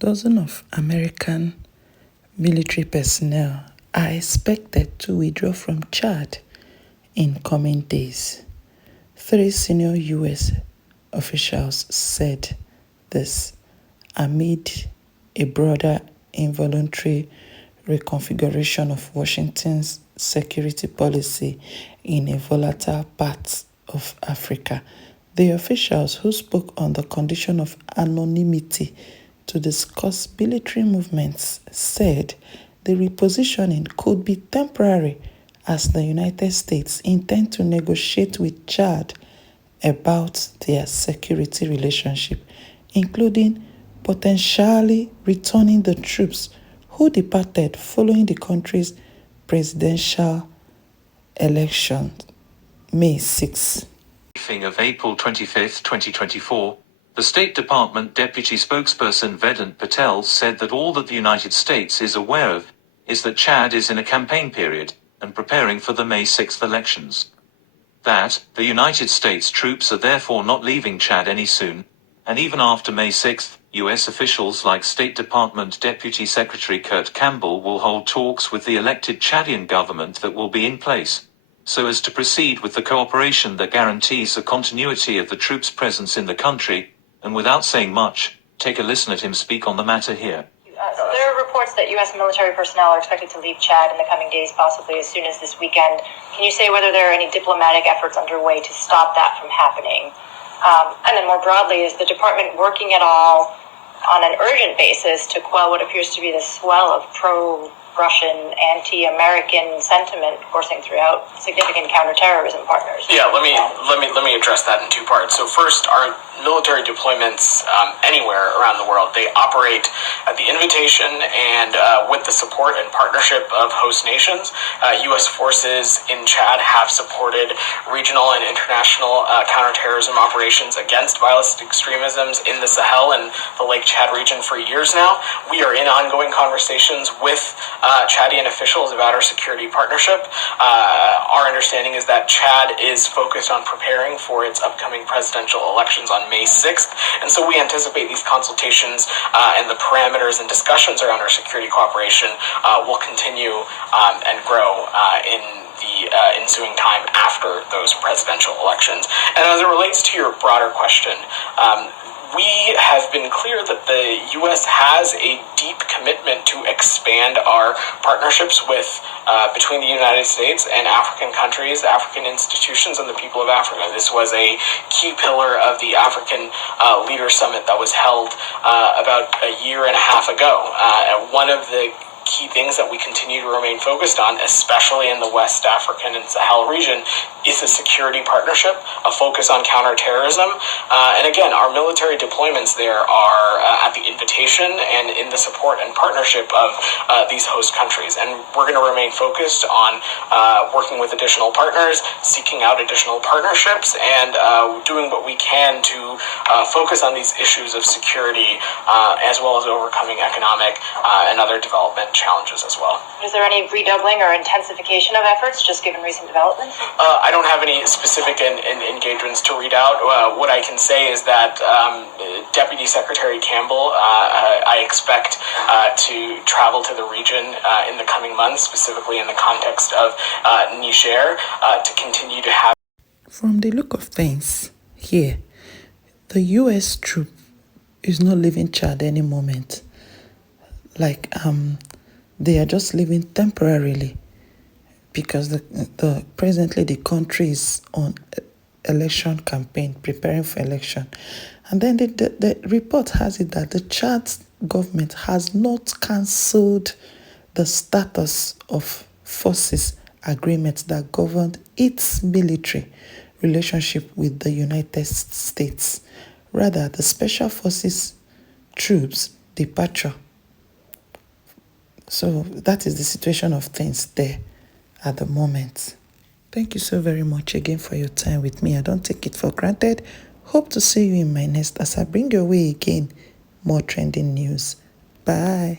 Dozens of American military personnel are expected to withdraw from Chad in coming days. 3 senior U.S. officials said this amid a broader involuntary reconfiguration of Washington's security policy in a volatile part of Africa. The officials, who spoke on the condition of anonymity to discuss military movements, said the repositioning could be temporary as the United States intend to negotiate with Chad about their security relationship, including potentially returning the troops who departed following the country's presidential election May 6. Briefing of April 25, 2024, the State Department Deputy Spokesperson Vedant Patel said that all that the United States is aware of is that Chad is in a campaign period and preparing for the May 6 elections. That the United States troops are therefore not leaving Chad any soon, and even after May 6, U.S. officials like State Department Deputy Secretary Kurt Campbell will hold talks with the elected Chadian government that will be in place, so as to proceed with the cooperation that guarantees the continuity of the troops' presence in the country. And without saying much, take a listen at him speak on the matter here. There are reports that U.S. military personnel are expected to leave Chad in the coming days, possibly as soon as this weekend. Can you say whether there are any diplomatic efforts underway to stop that from happening? And then more broadly, is the department working at all on an urgent basis to quell what appears to be the swell of pro-Russian, anti-American sentiment coursing throughout significant counterterrorism partners? Yeah, let me address that in 2 parts. So first, our military deployments anywhere around the world, they operate at the invitation and with the support and partnership of host nations. U.S. forces in Chad have supported regional and international counterterrorism operations against violent extremisms in the Sahel and the Lake Chad region for years now. We are in ongoing conversations with Chadian officials about our security partnership. Our understanding is that Chad is focused on preparing for its upcoming presidential elections on May 6th, and so we anticipate these consultations and the parameters and discussions around our security cooperation will continue and grow in the ensuing time after those presidential elections. And as it relates to your broader question, we have been clear that the U.S. has a deep commitment to expand our partnerships with between the United States and African countries, African institutions, and the people of Africa. This was a key pillar of the African Leader Summit that was held about a year and a half ago. One of the key things that we continue to remain focused on, especially in the West African and Sahel region, is a security partnership, a focus on counterterrorism. And again, our military deployments there are at the invitation and in the support and partnership of these host countries. And we're going to remain focused on working with additional partners, seeking out additional partnerships, and doing what we can to focus on these issues of security as well as overcoming economic and other development challenges as well. Is there any redoubling or intensification of efforts, just given recent developments? I don't have any specific engagements to read out. What I can say is that Deputy Secretary Campbell, I expect to travel to the region in the coming months, specifically in the context of Niger, to continue to have. From the look of things here, the U.S. troop is not leaving Chad any moment. They are just leaving temporarily because presently the country is on election campaign, preparing for election. And then the report has it that the Chad government has not cancelled the status of forces agreement that governed its military relationship with the United States. Rather, the Special Forces troops' departure. So that is the situation of things there at the moment. Thank you so very much again for your time with me. I don't take it for granted. Hope to see you in my next as I bring your way again more trending news. Bye.